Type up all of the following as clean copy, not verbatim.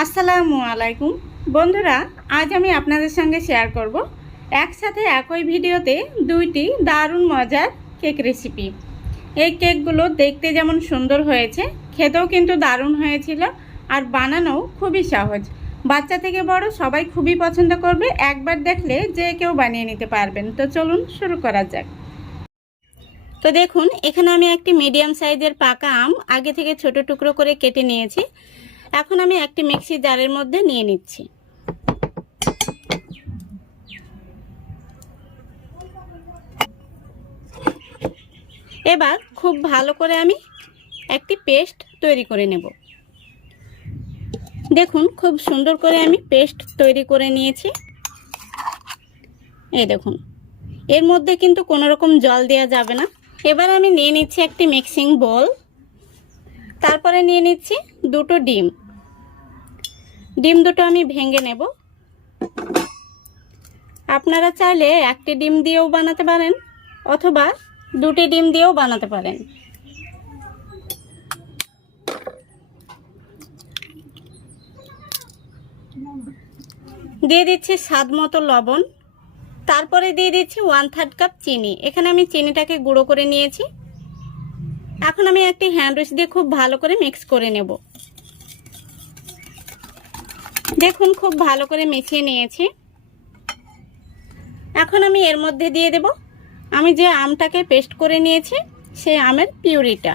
আসসালামু আলাইকুম বন্ধুরা, আজ আমি আপনাদের সঙ্গে শেয়ার করব একসাথে একই ভিডিওতে দুইটি দারুণ মজার কেক রেসিপি। এই কেকগুলো দেখতে যেমন সুন্দর হয়েছে, খেতেও কিন্তু দারুণ হয়েছিল আর বানানোও খুবই সহজ। বাচ্চা থেকে বড় সবাই খুবই পছন্দ করবে, একবার দেখলে যে কেউ বানিয়ে নিতে পারবেন। তো চলুন শুরু করা যাক। তো দেখুন, এখানে আমি একটি মিডিয়াম সাইজের পাকা আম আগে থেকে ছোট টুকরো করে কেটে নিয়েছি। এখন আমি একটি মিক্সি জারের মধ্যে নিয়ে নিচ্ছি। এবার খুব ভালো করে আমি একটি পেস্ট তৈরি করে নেব। দেখুন, খুব সুন্দর করে আমি পেস্ট তৈরি করে নিয়েছি। এই দেখুন, এর মধ্যে কিন্তু কোনো রকম জল দেওয়া যাবে না। এবার আমি নিয়ে নিচ্ছি একটি মিক্সিং বোল, তারপরে নিয়ে নিচ্ছি দুটো ডিম দুটো আমি ভেঙে নেব। আপনারা চাইলে একটি ডিম দিয়েও বানাতে পারেন অথবা দুটি ডিম দিয়েও বানাতে পারেন। দিয়ে দিচ্ছি স্বাদ মতো লবণ, তারপরে দিয়ে দিচ্ছি 1/3 কাপ চিনি। এখানে আমি চিনিটাকে গুঁড়ো করে নিয়েছি। এখন আমি একটি হ্যান্ড উইস্ক দিয়ে খুব ভালো করে মিক্স করে নেব। দেখুন, খুব ভালো করে মিশিয়ে নিয়েছি। এখন আমি এর মধ্যে দিয়ে দেব আমি যে আমটাকে পেস্ট করে নিয়েছি সেই আমের পিউরিটা।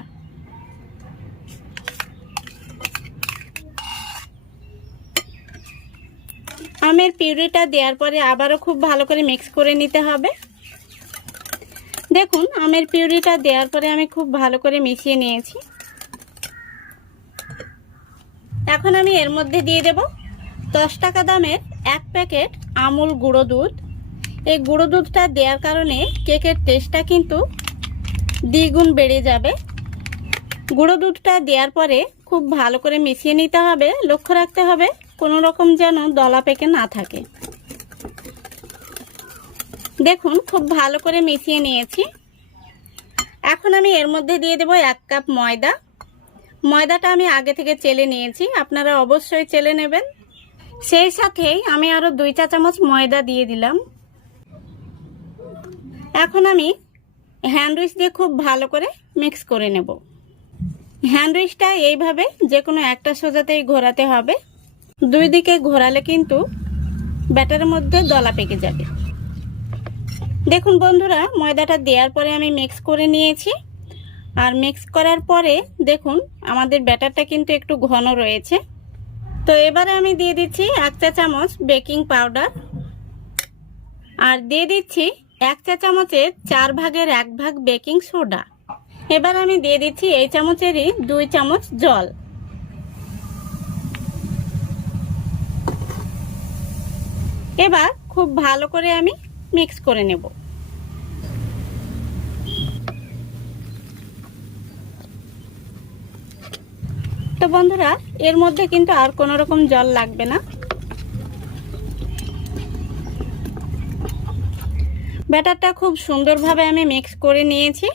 আমের পিউরিটা দেওয়ার পরে আবারও খুব ভালো করে মিক্স করে নিতে হবে। দেখুন, আমের পিউরিটা দেওয়ার পরে আমি খুব ভালো করে মিশিয়ে নিয়েছি। এখন আমি এর মধ্যে দিয়ে দেব 10 টাকা দামের 1 প্যাকেট আমুল গুঁড়ো দুধ। এই গুঁড়ো দুধটা দেওয়ার কারণে কেকের টেস্টটা কিন্তু দ্বিগুণ বেড়ে যাবে। গুঁড়ো দুধটা দেওয়ার পরে খুব ভালো করে মিশিয়ে নিতে হবে। লক্ষ্য রাখতে হবে কোনো রকম যেন দলা পেকে না থাকে। দেখুন, খুব ভালো করে মিশিয়ে নিয়েছি। এখন আমি এর মধ্যে দিয়ে দেব 1 কাপ ময়দা। ময়দাটা আমি আগে থেকে চেলে নিয়েছি, আপনারা অবশ্যই চেলে নেবেন। সেই সাথেই আমি আরও 2 চা চামচ ময়দা দিয়ে দিলাম। এখন আমি হ্যান্ড উইস্ক দিয়ে খুব ভালো করে মিক্স করে নেব। হ্যান্ড উইস্কটা এইভাবে যে কোনো একটা সোজাতেই ঘোরাতে হবে। দুই দিকে ঘোরালে কিন্তু ব্যাটারের মধ্যে দলা পেকে যাবে। দেখুন বন্ধুরা, ময়দাটা দেওয়ার পরে আমি মিক্স করে নিয়েছি। আর মিক্স করার পরে দেখুন আমাদের ব্যাটারটা কিন্তু একটু ঘন রয়েছে। তো এবারে আমি দিয়ে দিচ্ছি 1 চা চামচ বেকিং পাউডার আর দিয়ে দিচ্ছি 1 চা চামচের 4 ভাগের 1 ভাগ বেকিং সোডা। এবার আমি দিয়ে দিচ্ছি এই চামচেরই 2 চামচ জল। এবার খুব ভালো করে আমি মিক্স করে নেব। তো বন্ধুরা, এর মধ্যে কিন্তু আর কোনো রকম জল লাগবে না। ব্যাটারটা খুব সুন্দরভাবে আমি মিক্স করে নিয়েছি।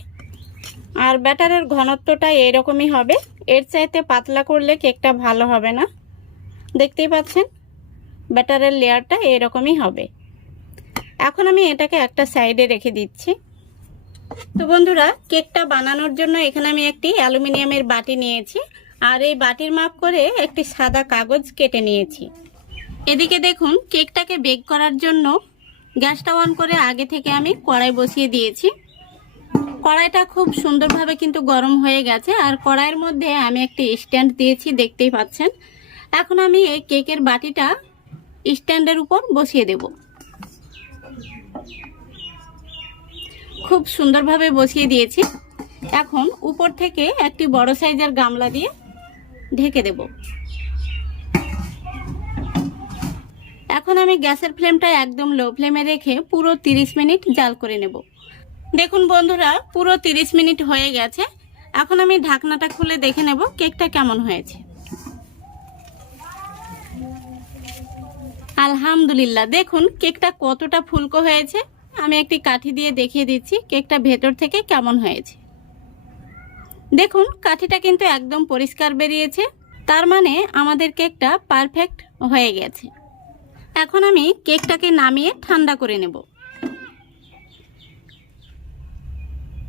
আর ব্যাটারের ঘনত্বটা এইরকমই হবে, এর চাইতে পাতলা করলে কেকটা ভালো হবে না। দেখতেই পাচ্ছেন ব্যাটারের লেয়ারটা এইরকমই হবে। এখন আমি এটাকে একটা সাইডে রেখে দিচ্ছি। তো বন্ধুরা, কেকটা বানানোর জন্য এখানে আমি একটি অ্যালুমিনিয়ামের বাটি নিয়েছি আর এই বাটির মাপ করে একটি সাদা কাগজ কেটে নিয়েছি। এদিকে দেখুন, কেকটাকে বেক করার জন্য গ্যাসটা অন করে আগে থেকে আমি কড়াই বসিয়ে দিয়েছি। কড়াইটা খুব সুন্দরভাবে কিন্তু গরম হয়ে গেছে আর কড়াইয়ের মধ্যে আমি একটি স্ট্যান্ড দিয়েছি, দেখতেই পাচ্ছেন। এখন আমি এই কেকের বাটিটা স্ট্যান্ডের উপর বসিয়ে দেব। খুব সুন্দরভাবে বসিয়ে দিয়েছি। এখন উপর থেকে একটি বড় সাইজের গামলা দিয়ে ঢেকে দেব। এখন আমি গ্যাসের ফ্লেমটা একদম লো ফ্লেমে রেখে পুরো 30 মিনিট জাল করে নেব। দেখুন বন্ধুরা, পুরো 30 মিনিট হয়ে গেছে। এখন আমি ঢাকনাটা খুলে দেখে নেব কেকটা কেমন হয়েছে। আলহামদুলিল্লাহ, দেখুন কেকটা কতটা ফুলকো হয়েছে। আমি একটি কাঠি দিয়ে দেখিয়ে দিচ্ছি কেকটা ভেতর থেকে কেমন হয়েছে। দেখুন কাঠিটা কিন্তু একদম পরিষ্কার বেরিয়েছে। তার মানে আমাদের কেকটা পারফেক্ট হয়ে গেছে। এখন আমি কেকটাকে নামিয়ে ঠান্ডা করে নেব।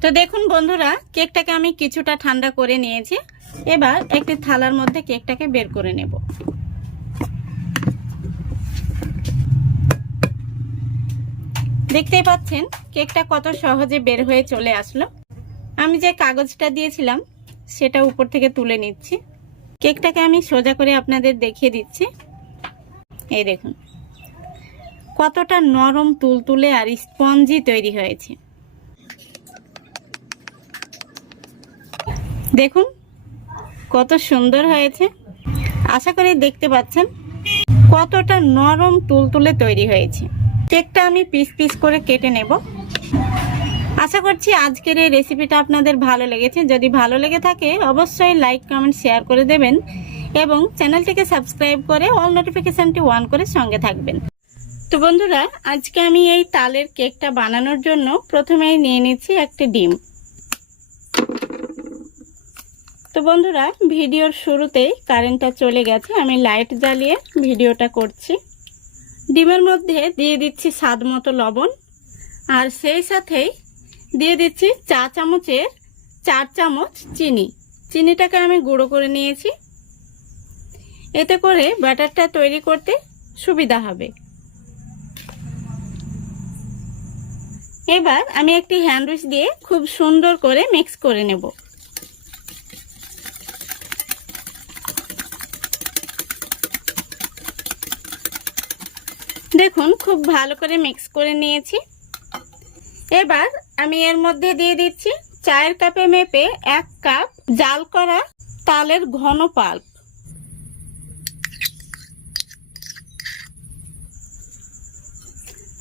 তো দেখুন বন্ধুরা, কেকটাকে আমি কিছুটা ঠান্ডা করে নিয়েছি। এবার একটি থালার মধ্যে কেকটাকে বের করে নেব। দেখতেই পাচ্ছেন কেকটা কত সহজে বের হয়ে চলে আসলো। আমি যে কাগজটা দিয়েছিলাম সেটা উপর থেকে তুলে নিচ্ছি। কেকটাকে আমি সোজা করে আপনাদের দেখিয়ে দিচ্ছি। এই দেখুন কতটা নরম তুলতুলে আর স্পঞ্জি তৈরি হয়েছে। দেখুন কত সুন্দর হয়েছে। আশা করি দেখতে পাচ্ছেন কতটা নরম তুলতুলে তৈরি হয়েছে। কেকটা আমি পিস পিস করে কেটে নেব। আশা করছি আজকের এই রেসিপিটা আপনাদের ভালো লেগেছে। যদি ভালো লেগে থাকে অবশ্যই লাইক কমেন্ট শেয়ার করে দেবেন এবং চ্যানেলটিকে সাবস্ক্রাইব করে অল নোটিফিকেশনটি অন করে সঙ্গে থাকবেন। তো বন্ধুরা, আজকে আমি এই তালের কেকটা বানানোর জন্য প্রথমেই নিয়ে নিচ্ছি একটি ডিম। তো বন্ধুরা, ভিডিওর শুরুতেই কারেন্টটা চলে গেছে, আমি লাইট জ্বালিয়ে ভিডিওটা করছি। ডিমের মধ্যে দিয়ে দিচ্ছি স্বাদ মতো লবণ, আর সেই সাথেই দিয়ে দিচ্ছি চা চামচের 4 চামচ চিনি। চিনিটাকে আমি গুঁড়ো করে নিয়েছি, এতে করে ব্যাটারটা তৈরি করতে সুবিধা হবে। এবার আমি একটি হ্যান্ড উইচ দিয়ে খুব সুন্দর করে মিক্স করে নেব। দেখুন খুব ভালো করে মিক্স করে নিয়েছি। এবার আমি এর মধ্যে দিয়ে দিচ্ছি চায়ের কাপে মেপে 1 কাপ জাল করা তালের ঘন পাল্প।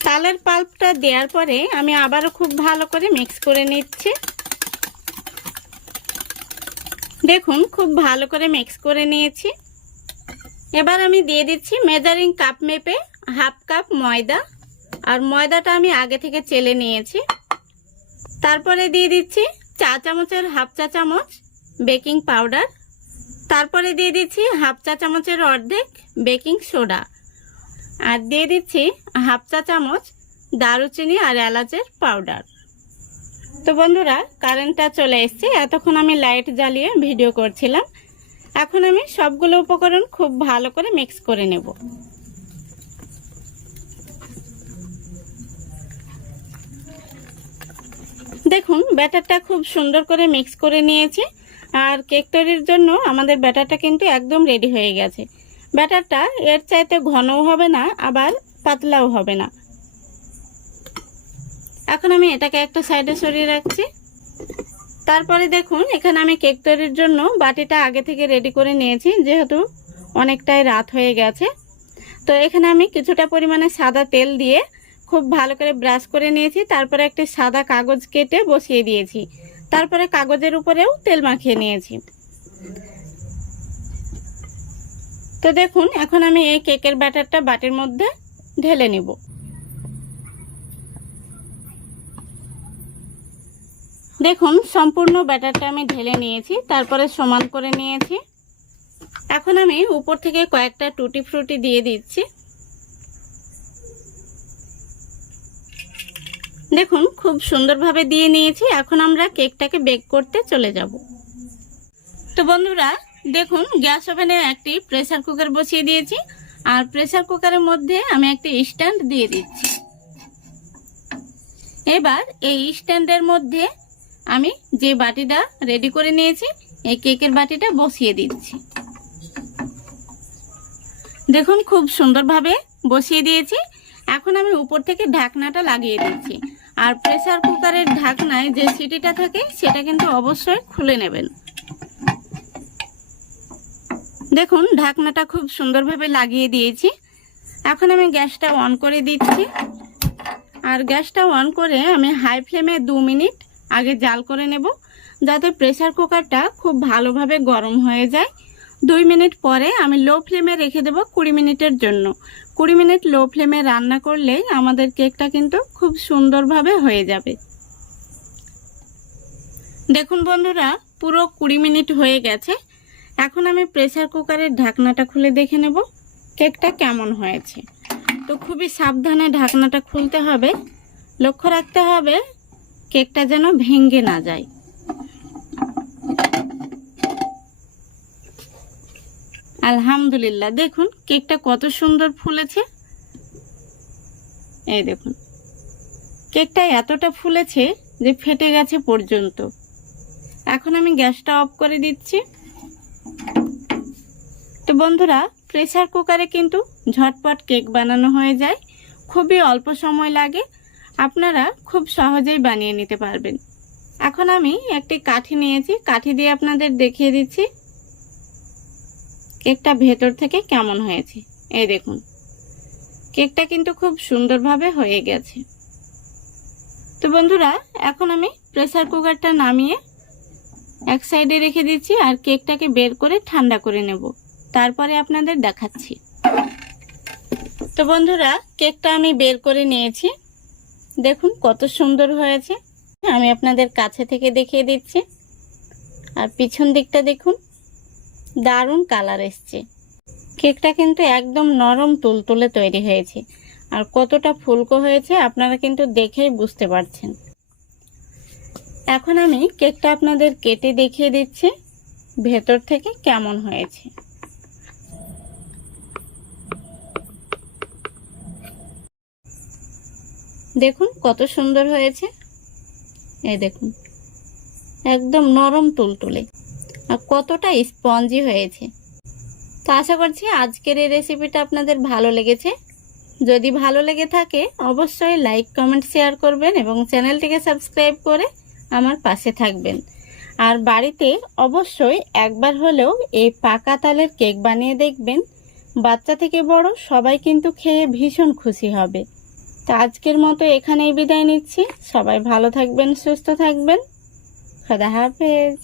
তালের পাল্পটা দেওয়ার পরে আমি আবারও খুব ভালো করে মিক্স করে নিচ্ছি। দেখুন খুব ভালো করে মিক্স করে নিয়েছি। এবার আমি দিয়ে দিচ্ছি মেজারিং কাপ মেপে 1/2 কাপ ময়দা, আর ময়দাটা আমি আগে থেকে চেলে নিয়েছি। তারপরে দিয়ে দিচ্ছি চা চামচের 1/2 চা চামচ বেকিং পাউডার, তারপরে দিয়ে দিচ্ছি 1/2 চা চামচের অর্ধেক বেকিং সোডা, আর দিয়ে দিচ্ছি 1/2 চা চামচ দারুচিনি আর এলাচের পাউডার। তো বন্ধুরা, কারেন্টটা চলে এসেছে। এতক্ষণ আমি লাইট জ্বালিয়ে ভিডিও করছিলাম। এখন আমি সবগুলো উপকরণ খুব ভালো করে মিক্স করে নেব। দেখুন ব্যাটারটা খুব সুন্দর করে মিক্স করে নিয়েছি, আর কেক তৈরির জন্য আমাদের ব্যাটারটা কিন্তু একদম রেডি হয়ে গেছে। ব্যাটারটা এর চাইতে ঘনও হবে না, আবার পাতলাও হবে না। এখন আমি এটাকে একটা সাইডে সরিয়ে রাখছি। তারপরে দেখুন এখানে আমি কেক তৈরির জন্য বাটিটা আগে থেকে রেডি করে নিয়েছি, যেহেতু অনেকটাই রাত হয়ে গেছে। তো এখানে আমি কিছুটা পরিমাণে সাদা তেল দিয়ে খুব ভালো করে ব্রাশ করে নিয়েছি। তারপরে একটি সাদা কাগজ কেটে বসিয়ে দিয়েছি, তারপরে কাগজের উপরেও তেল মাখিয়ে নিয়েছি। তো দেখুন এখন আমি এই কেকের ব্যাটারটা বাটির মধ্যে ঢেলে নিব। দেখুন সম্পূর্ণ ব্যাটারটা আমি ঢেলে নিয়েছি, তারপরে সমান করে নিয়েছি। এখন আমি উপর থেকে কয়েকটা টুটি ফ্রুটি দিয়ে দিচ্ছি। দেখুন খুব সুন্দরভাবে দিয়ে নিয়েছি। এখন আমরা কেকটাকে বেক করতে চলে যাব। তো বন্ধুরা দেখুন, গ্যাস ওভেনে একটি প্রেসার কুকার বসিয়ে দিয়েছি, আর প্রেসার কুকারের মধ্যে আমি একটি স্ট্যান্ড দিয়ে দিচ্ছি। এবার এই স্ট্যান্ডের মধ্যে আমি যে বাটিটা রেডি করে নিয়েছি এই কেকের বাটিটা বসিয়ে দিচ্ছি। দেখুন খুব সুন্দরভাবে বসিয়ে দিয়েছি। এখন আমি উপর থেকে ঢাকনাটা লাগিয়ে দিচ্ছি, আর প্রেসার কুকারের ঢাকনায় যে সিটিটা থাকে সেটা কিন্তু অবশ্যই খুলে নেবেন। দেখুন ঢাকনাটা খুব সুন্দরভাবে লাগিয়ে দিয়েছি। এখন আমি গ্যাসটা অন করে দিচ্ছি, আর গ্যাসটা অন করে আমি হাই ফ্লেমে 2 মিনিট আগে জাল করে নেব, যাতে প্রেসার কুকারটা খুব ভালোভাবে গরম হয়ে যায়। 2 মিনিট পরে আমি লো ফ্লেমে রেখে দেব 20 মিনিটের জন্য। 20 মিনিট লো ফ্লেমে রান্না করলেই আমাদের কেকটা কিন্তু খুব সুন্দরভাবে হয়ে যাবে। দেখুন বন্ধুরা, পুরো 20 মিনিট হয়ে গেছে। এখন আমি প্রেসার কুকারের ঢাকনাটা খুলে দেখে নেব কেকটা কেমন হয়েছে। তো খুবই সাবধানে ঢাকনাটা খুলতে হবে, লক্ষ্য রাখতে হবে কেকটা যেন ভেঙে না যায়। আলহামদুলিল্লাহ, দেখুন কেকটা কত সুন্দর ফুলেছে। এই দেখুন কেকটা এতটা ফুলেছে যে ফেটে গেছে পর্যন্ত। এখন আমি গ্যাসটা অফ করে দিচ্ছি। তো বন্ধুরা, প্রেসার কুকারে কিন্তু ঝটপট কেক বানানো হয়ে যায়, খুবই অল্প সময় লাগে, আপনারা খুব সহজেই বানিয়ে নিতে পারবেন। এখন আমি একটি কাঠি নিয়েছি, কাঠি দিয়ে আপনাদের দেখিয়ে দিচ্ছি কেকটা ভেতর থেকে কেমন হয়েছে। এই দেখুন কেকটা কিন্তু খুব সুন্দরভাবে হয়ে গেছে। তো বন্ধুরা, এখন আমি প্রেসার কুকারটা নামিয়ে এক সাইডে রেখে দিচ্ছি আর কেকটাকে বের করে ঠান্ডা করে নেব, তারপরে আপনাদের দেখাচ্ছি। তো বন্ধুরা, কেকটা আমি বের করে নিয়েছি, দেখুন কত সুন্দর হয়েছে। আমি আপনাদের কাছে থেকে দেখিয়ে দিচ্ছি। আর পিছন দিকটা দেখুন, দারুণ কালার এসছে। কেকটা কিন্তু একদম নরম তুলতুলে তৈরি হয়েছে, আর কতটা ফুলকো হয়েছে আপনারা কিন্তু দেখেই বুঝতে পারছেন। এখন আমি কেকটা আপনাদের কেটে দেখিয়ে দিচ্ছি ভেতর থেকে কেমন হয়েছে। দেখুন কত সুন্দর হয়েছে। এই দেখুন একদম নরম তুলতুলে আর কতটা স্পঞ্জি হয়েছে। তো আশা করছি আজকের এই রেসিপিটা আপনাদের ভালো লেগেছে। যদি ভালো লেগে থাকে অবশ্যই লাইক, কমেন্ট, শেয়ার করবেন এবং চ্যানেলটিকে সাবস্ক্রাইব করে আমার পাশে থাকবেন। আর বাড়িতে অবশ্যই একবার হলেও এই পাকা তালের কেক বানিয়ে দেখবেন, বাচ্চা থেকে বড় সবাই কিন্তু খেয়ে ভীষণ খুশি হবে। তো আজকের মতো এখানেই বিদায় নিচ্ছি। সবাই ভালো থাকবেন, সুস্থ থাকবেন। খোদা হাফেজ।